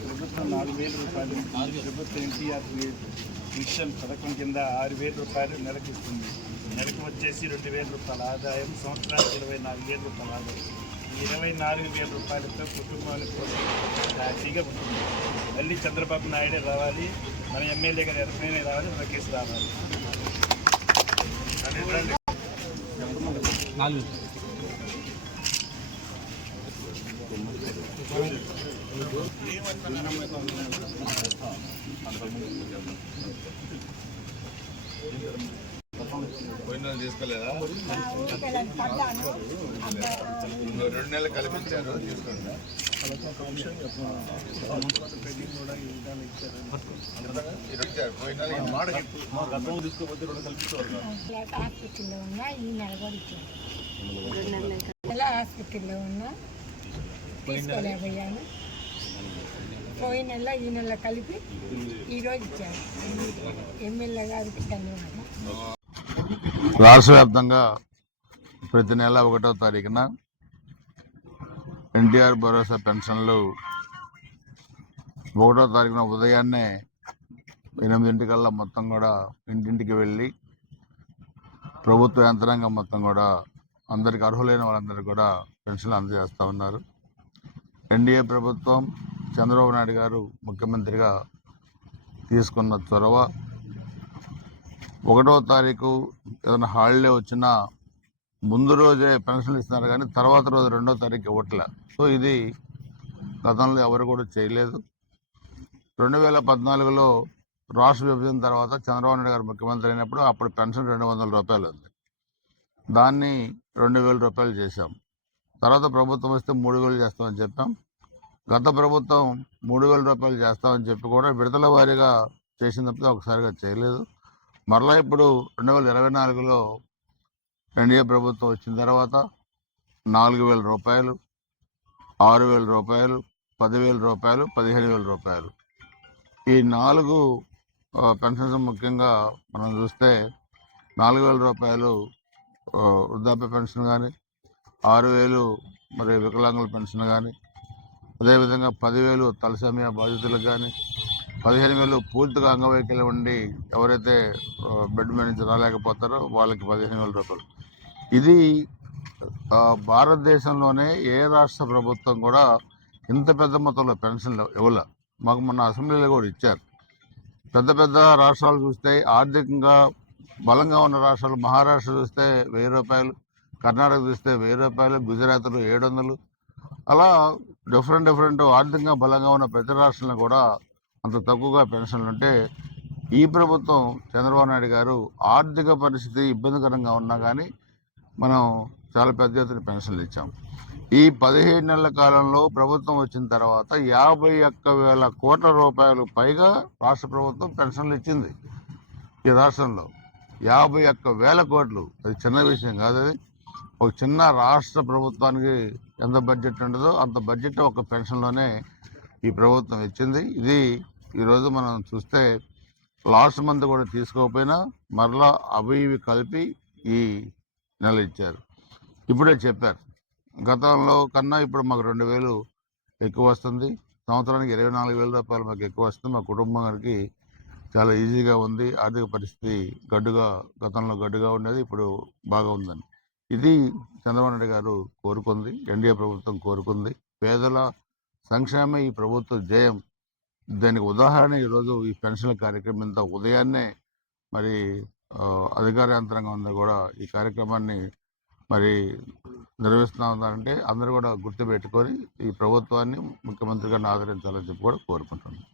ప్రభుత్వం నాలుగు వేల రూపాయలు ప్రభుత్వం ఎన్టీఆర్ మిషన్ పథకం కింద ఆరు వేల రూపాయలు నెలకు ఇస్తుంది నెలకు వచ్చేసి రెండు వేల రూపాయల ఆదాయం సంవత్సరానికి ఇరవై నాలుగు వేల రూపాయల ఆదాయం ఇరవై నాలుగు వేల రూపాయలతో కుటుంబానికి పోషించడం హ్యాపీగా ఉంటుంది. మళ్ళీ చంద్రబాబు నాయుడే రావాలి. మన ఎమ్మెల్యే గారు ఎరపైనే రావాలి. మన కేసు రావాలి. పోయిన తీసుకోలేదా? రెండు నెలలు కల్పించారు. తీసుకోండి. హాస్పిటల్లో ఉన్నా ఈ నెల కూడా ఇచ్చాను నెల హాస్పిటల్లో ఉన్నా తీసుకోలేకపోయాను పోయిన నెల ఈ నెల కలిపి ఈరోజు ఇచ్చాను ఎమ్మెల్యే గారికి ధన్యవాదాలు రాష్ట్ర వ్యాప్తంగా ప్రతి నెల ఒకటో తారీఖున ఎన్టీఆర్ భరోసా పెన్షన్లు ఒకటో తారీఖున ఉదయాన్నే ఎనిమిదింటికల్లా మొత్తం కూడా ఇంటింటికి వెళ్ళి ప్రభుత్వ యంత్రాంగం మొత్తం కూడా అందరికి అర్హులైన వాళ్ళందరికీ కూడా పెన్షన్లు అందజేస్తూ ఉన్నారు. ఎన్డీఏ ప్రభుత్వం చంద్రబాబు నాయుడు గారు ముఖ్యమంత్రిగా తీసుకున్న చొరవ ఒకటో తారీఖు ఏదైనా హాలిడే వచ్చినా ముందు రోజే పెన్షన్లు ఇస్తున్నారు కానీ తర్వాత రోజు రెండో తారీఖు ఇవ్వట్లే. సో ఇది గతంలో ఎవరు కూడా చేయలేదు. రెండు వేల పద్నాలుగులో రాష్ట్ర విభజన తర్వాత చంద్రబాబు నాయుడు గారు ముఖ్యమంత్రి అయినప్పుడు అప్పుడు పెన్షన్ రెండు వందల రూపాయలు ఉంది. దాన్ని రెండు వేల రూపాయలు చేశాం. తర్వాత ప్రభుత్వం వస్తే మూడు వేలు చేస్తామని చెప్పాం. గత ప్రభుత్వం మూడు వేల రూపాయలు చేస్తామని చెప్పి కూడా విడతల వారీగా చేసిన తప్పితే ఒకసారిగా చేయలేదు. మరలా ఇప్పుడు రెండు వేల ఇరవై నాలుగులో ఎన్డీఏ ప్రభుత్వం వచ్చిన తర్వాత నాలుగు వేల రూపాయలు ఆరు వేల రూపాయలు పదివేల రూపాయలు పదిహేను వేల రూపాయలు. ఈ నాలుగు పెన్షన్స్ ముఖ్యంగా మనం చూస్తే నాలుగు వేల రూపాయలు వృద్ధాప్య పెన్షన్ కానీ ఆరు వేలు మరి వికలాంగుల పెన్షన్ కానీ అదేవిధంగా పదివేలు తలసేమియా బాధితులకు కానీ పదిహేను వేలు పూర్తిగా అంగవైకల్యం ఉండి ఎవరైతే బెడ్ మీద నుంచి రాలేకపోతారో వాళ్ళకి పదిహేను వేల రూపాయలు. ఇది భారతదేశంలోనే ఏ రాష్ట్ర ప్రభుత్వం కూడా ఇంత పెద్ద మొత్తంలో పెన్షన్లు ఇవ్వలే మాకు మొన్న అసెంబ్లీలో కూడా ఇచ్చారు. పెద్ద పెద్ద రాష్ట్రాలు చూస్తే ఆర్థికంగా బలంగా ఉన్న రాష్ట్రాలు మహారాష్ట్ర చూస్తే వెయ్యి రూపాయలు కర్ణాటక చూస్తే వెయ్యి రూపాయలు గుజరాత్లో ఏడు వందలు. అలా డిఫరెంట్ డిఫరెంట్ ఆర్థికంగా బలంగా ఉన్న ప్రతి రాష్ట్రంలో కూడా అంత తక్కువగా పెన్షన్లు ఉంటే ఈ ప్రభుత్వం చంద్రబాబు నాయుడు గారు ఆర్థిక పరిస్థితి ఇబ్బందికరంగా ఉన్నా కానీ మనం చాలా పెద్ద ఎత్తున పెన్షన్లు ఇచ్చాం. ఈ పదిహేడు నెలల కాలంలో ప్రభుత్వం వచ్చిన తర్వాత యాభై ఒక్క వేల కోట్ల రూపాయలు పైగా రాష్ట్ర ప్రభుత్వం పెన్షన్లు ఇచ్చింది ఈ రాష్ట్రంలో. యాభై ఒక్క వేల కోట్లు అది చిన్న విషయం కాదు అది. ఒక చిన్న రాష్ట్ర ప్రభుత్వానికి ఎంత బడ్జెట్ ఉండదో అంత బడ్జెట్ ఒక పెన్షన్లోనే ఈ ప్రభుత్వం ఇచ్చింది. ఇది ఈరోజు మనం చూస్తే లాస్ట్ మంత్ కూడా తీసుకోకపోయినా మరలా అవి ఇవి కలిపి ఈ నెల ఇచ్చారు ఇప్పుడే చెప్పారు. గతంలో కన్నా ఇప్పుడు మాకు రెండు వేలు ఎక్కువ వస్తుంది. సంవత్సరానికి ఇరవై నాలుగు వేల రూపాయలు మాకు ఎక్కువ వస్తుంది. మా కుటుంబానికి చాలా ఈజీగా ఉంది. ఆర్థిక పరిస్థితి గడ్డుగా గతంలో గడ్డుగా ఉండేది. ఇప్పుడు బాగా ఉందని. ఇది చంద్రబాబు నాయుడు గారు కోరుకుంది. ఎన్డీఏ ప్రభుత్వం కోరుకుంది. పేదల సంక్షేమ ఈ ప్రభుత్వ జయం. దానికి ఉదాహరణ ఈరోజు ఈ పెన్షన్ కార్యక్రమం. ఇంత ఉదయాన్నే మరి అధికార యంత్రాంగం ఉంది కూడా ఈ కార్యక్రమాన్ని మరి నిర్వహిస్తున్నా అందరూ కూడా గుర్తుపెట్టుకొని ఈ ప్రభుత్వాన్ని ముఖ్యమంత్రి గారిని ఆదరించాలని చెప్పి కూడా కోరుకుంటున్నాను.